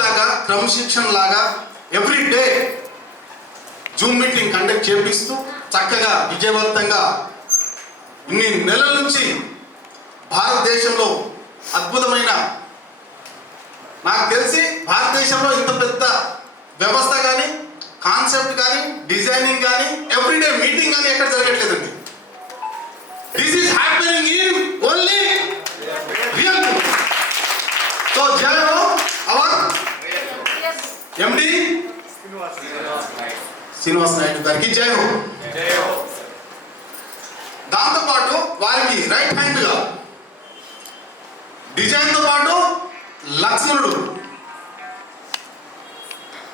లాగా క్రమశిక్షణ లాగా every day Zoom meeting conduct చేపిస్తూ చక్కగా విజయవంతంగా ఇన్ని నెలల నుంచి భారతదేశంలో అద్భుతమైన, నాకు తెలిసి భారతదేశంలో ఇంత పెద్ద వ్యవస్థ కానీ, కాన్సెప్ట్ కానీ, డిజైనింగ్ కానీ, ఎవ్రీడే మీటింగ్ కానీ ఎక్కడ జరగట్లేదండి. This is happening in only real. So జై హో అవర్ ఎండి శ్రీనివాస్ నాయుడు గారికి జై హో. దాంతోపాటు వారికి రైట్ హ్యాండ్గా డిజైన్తో పాటు లక్ష్మణుడు,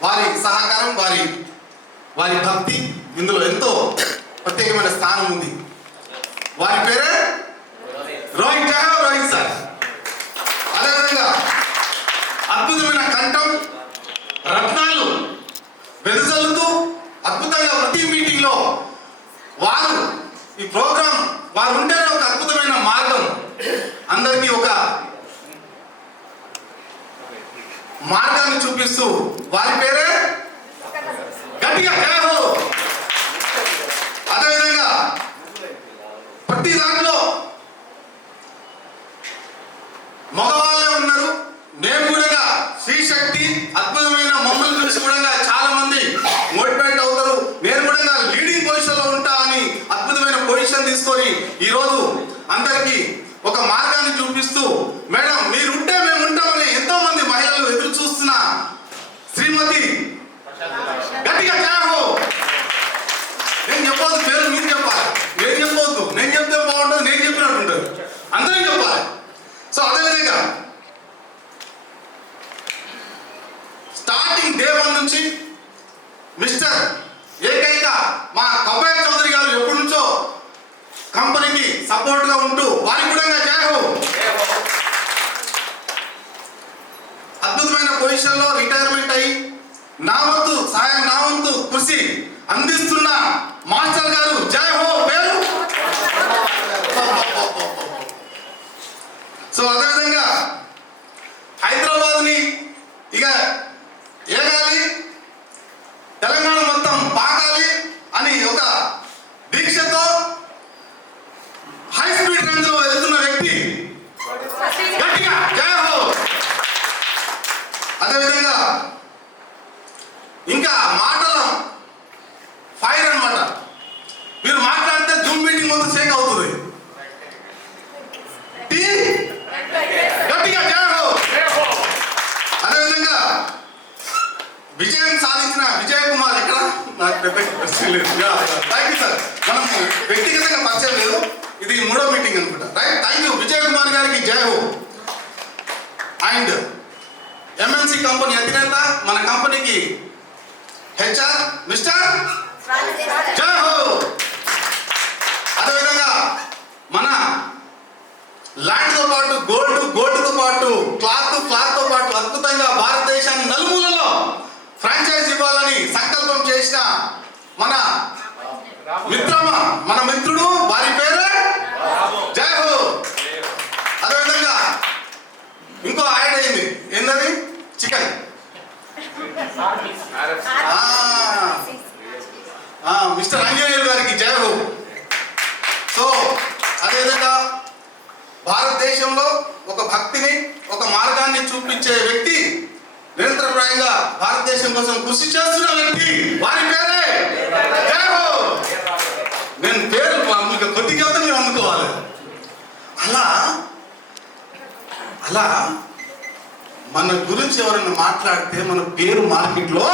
వారి సహకారం, వారి భక్తి ఇందులో ఎంతో ప్రత్యేకమైన స్థానం ఉంది. వారి పేరే రోహిత్. జై హో రోహిత్ సార్. అదేవిధంగా అద్భుతమైన కంఠం, రత్నాలు వెదజల్లుతూ అద్భుతంగా ప్రతి మీటింగ్లో వారు ఈ ప్రోగ్రాం వారు ఉంటేనే ఒక అద్భుతమైన మార్గం, అందరికీ ఒక మార్గాన్ని చూపిస్తూ వారి పేరే గట్టిగా జై హో. అదేవిధంగా ప్రతి దాంట్లో మగవాళ్ళే ఉన్నారు. నేను కూడా శ్రీశక్తి అద్భుతమైన మమ్మల్ని చూసి కూడా చాలా మంది మోటివేట్ అవుతారు. నేను కూడా లీడింగ్ పొజిషన్ లో ఉంటా అని అద్భుతమైన పొజిషన్ తీసుకొని ఈరోజు అందరికీ ఒక మార్గాన్ని చూపిస్తూ, మేడం మీరు ఉంటే మేము ఉంటామని ఎంతో మంది మహిళలు ఎదురు చూస్తున్న శ్రీమతి గట్టిగా జై హో. నేను చెప్పవద్దు, పేరు మీరు చెప్పాలి, నేను చెప్పవద్దు. నేను చెప్తే బాగుంటుంది, నేను చెప్పినట్టు ఉంటుంది, అందరూ చెప్పాలి. సో అదేవిధంగా స్టార్టింగ్ డే 1 నుంచి మిస్టర్ ఏకైక మా కబ్బయ్య చౌదరి గారు ఎప్పటి నుంచో కంపెనీకి సపోర్ట్ గా ఉంటూ వారికి కూడా జై హో. అద్భుతమైన పొజిషన్ లో రిటైర్మెంట్ అయ్యి నా వంతు సాయం, నా వంతు కృషి అందిస్తున్న మాస్టర్ గారు జై హో పేరు. సో అదేవిధంగా హైదరాబాద్ ని ఇక ఏగాలి, తెలంగాణ మొత్తం పాకాలి అని ఒక దీక్షతో హై స్పీడ్ రేంజ్ లో వెళ్తున్న వ్యక్తి గట్టిగా జై హో. అదేవిధంగా ఇంకా మాటల ఫైర్ అన్నమాట. మీరు మాట్లాడితే జూమ్ మీటింగ్ మొత్తం షేక్ అవుతుంది. గట్టిగా జై హో. అదేవిధంగా విజయం సాధించిన విజయ్ కుమార్ ఎక్కడ, నాకు పెద్ద లేదు. Thank you sir. మనం వ్యక్తిగతంగా పరిచయం లేదు, ఇది 3వ మీటింగ్ అనుకుంటా, right. Thank you Vijay Kumar గారికి జై హో. అండ్ ఎంఎన్సి కంపెనీ అధినేత, మన కంపెనీకి హెచ్ఆర్ మిస్టర్ జై హో. అదేవిధంగా మన ల్యాండ్ తో పాటు గోల్డ్ తో పాటు క్లాత్ తో పాటు అద్భుతంగా భారతదేశాన్ని నలుమూలలో ఫ్రాంచైజ్ ఇవ్వాలని సంకల్పం చేసిన మన మిత్రుడు, వారి పేరే జై హో. అదేవిధంగా ఇంకో యాడ్ అయింది, ఏంటది, చికెన్. మిస్టర్ అంజనేయులు గారికి జై హో. సో అదేవిధంగా భారతదేశంలో ఒక భక్తిని, ఒక మార్గాన్ని చూపించే వ్యక్తి, నిరంతరప్రాయంగా భారతదేశం కోసం కృషి చేస్తున్న వ్యక్తి, వారి పేరే జై హో. నేను పేరు మామూలుగా కొద్దిగా మీరు అందుకోవాలి. అలా మన గురించి ఎవరైనా మాట్లాడితే మన పేరు మార్కెట్లో